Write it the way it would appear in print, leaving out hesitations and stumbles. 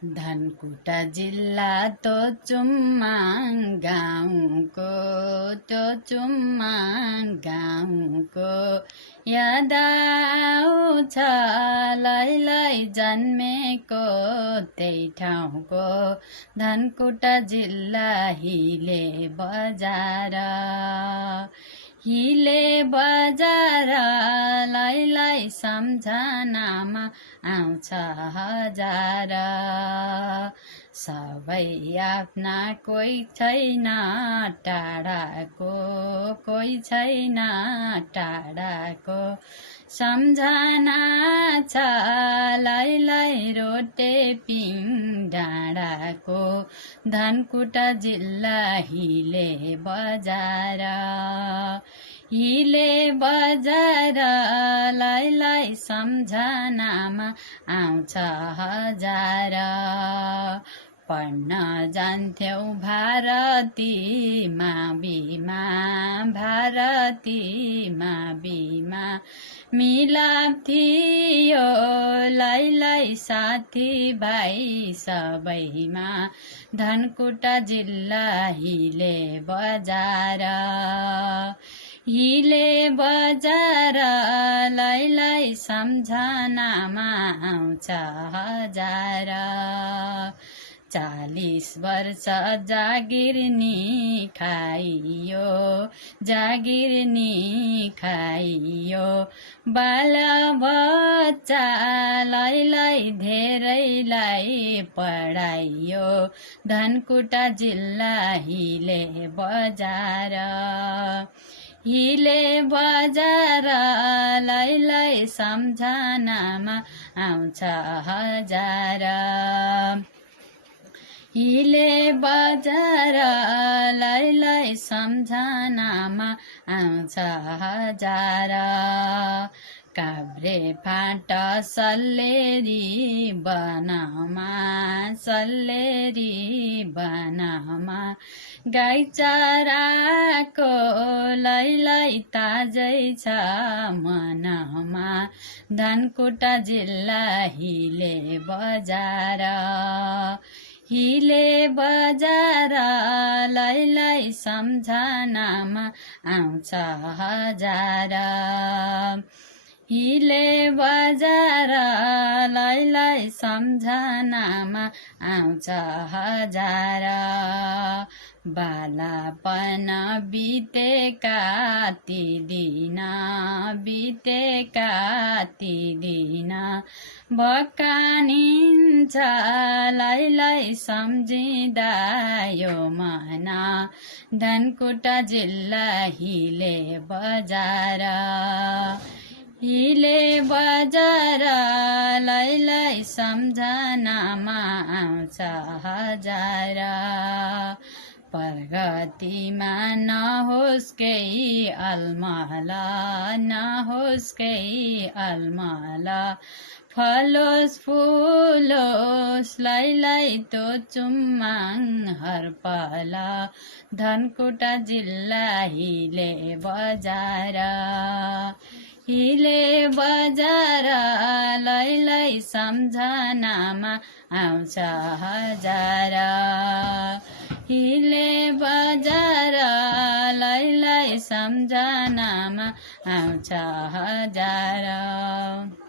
धनकुटा जिल्ला चुम्माङ गाउँको चुम्माङ गाउँको याद आउँछ लैलै जन्मेको त्यही ठाउँको धनकुटा जिल्ला हिले बजार लैलै सम्झनामा आउँछ हजार सबै आफ्ना कोही छैन टाढाको कोही छैन टाढाको सम्झना छ लैलै रोटेपिङ डाँडाको धनकुटा जिल्ला हिले बजार लैलै सम्झनामा आउँछ हजार पढ्न जान्थ्यौ भारती माविमा मिलाप थियो लैलै साथी भाइ सबैमा धनकुटा जिल्ला हिले बजार लैलै सम्झनामा आउँछ हजार 40 वर्ष जागिर्नी खाइयो बाल बच्चा लैलै धेरैलाई पढाइयो धनकुटा जिल्ला हिले बजार लैलै सम्झनामा आउँछ हजार लैलै सम्झनामा आउँछ हजार काभ्रे फाँट सल्लेरी बनामा गाई चराको लैलै ताजै छ मनमा धनकुटा जिल्ला हिले बजार लैलै सम्झनामा आउँछ हजार लैलै सम्झनामा आउँछ हजार बालापन बितेका ती दिन भकानिन्छ लैलै सम्झिँदा यो मन धनकुटा जिल्ला हिले बजार लैलै सम्झनामा आउँछ हजार प्रगतिमा नहोस् केही अलमल फलोस् फुलोस् लैलै चुम्माङ हरपल धनकुटा जिल्ला हिले बजार लैलै सम्झनामा आउँछ हजार लैलै सम्झनामा आउँछ हजार